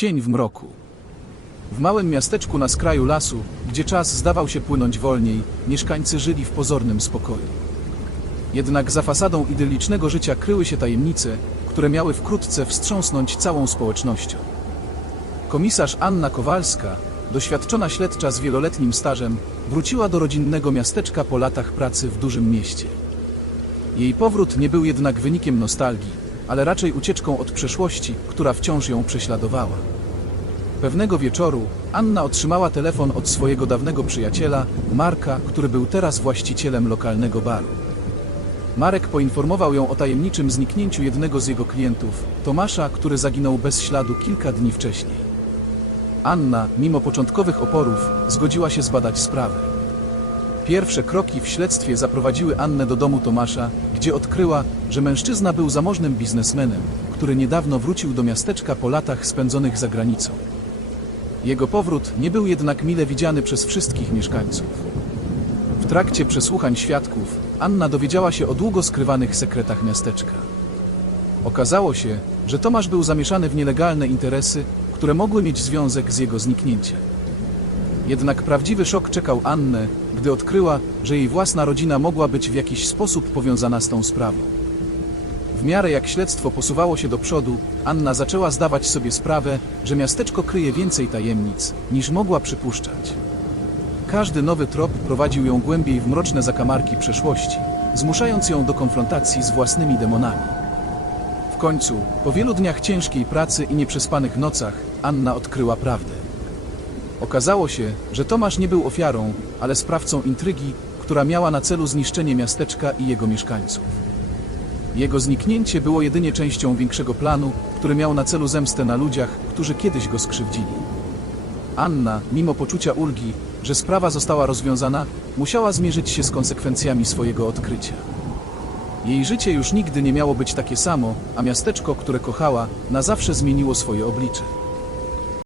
Cień w mroku. W małym miasteczku na skraju lasu, gdzie czas zdawał się płynąć wolniej, mieszkańcy żyli w pozornym spokoju. Jednak za fasadą idylicznego życia kryły się tajemnice, które miały wkrótce wstrząsnąć całą społecznością. Komisarz Anna Kowalska, doświadczona śledcza z wieloletnim stażem, wróciła do rodzinnego miasteczka po latach pracy w dużym mieście. Jej powrót nie był jednak wynikiem nostalgii, ale raczej ucieczką od przeszłości, która wciąż ją prześladowała. Pewnego wieczoru Anna otrzymała telefon od swojego dawnego przyjaciela, Marka, który był teraz właścicielem lokalnego baru. Marek poinformował ją o tajemniczym zniknięciu jednego z jego klientów, Tomasza, który zaginął bez śladu kilka dni wcześniej. Anna, mimo początkowych oporów, zgodziła się zbadać sprawę. Pierwsze kroki w śledztwie zaprowadziły Annę do domu Tomasza, gdzie odkryła, że mężczyzna był zamożnym biznesmenem, który niedawno wrócił do miasteczka po latach spędzonych za granicą. Jego powrót nie był jednak mile widziany przez wszystkich mieszkańców. W trakcie przesłuchań świadków Anna dowiedziała się o długo skrywanych sekretach miasteczka. Okazało się, że Tomasz był zamieszany w nielegalne interesy, które mogły mieć związek z jego zniknięciem. Jednak prawdziwy szok czekał Annę, gdy odkryła, że jej własna rodzina mogła być w jakiś sposób powiązana z tą sprawą. W miarę jak śledztwo posuwało się do przodu, Anna zaczęła zdawać sobie sprawę, że miasteczko kryje więcej tajemnic, niż mogła przypuszczać. Każdy nowy trop prowadził ją głębiej w mroczne zakamarki przeszłości, zmuszając ją do konfrontacji z własnymi demonami. W końcu, po wielu dniach ciężkiej pracy i nieprzespanych nocach, Anna odkryła prawdę. Okazało się, że Tomasz nie był ofiarą, ale sprawcą intrygi, która miała na celu zniszczenie miasteczka i jego mieszkańców. Jego zniknięcie było jedynie częścią większego planu, który miał na celu zemstę na ludziach, którzy kiedyś go skrzywdzili. Anna, mimo poczucia ulgi, że sprawa została rozwiązana, musiała zmierzyć się z konsekwencjami swojego odkrycia. Jej życie już nigdy nie miało być takie samo, a miasteczko, które kochała, na zawsze zmieniło swoje oblicze.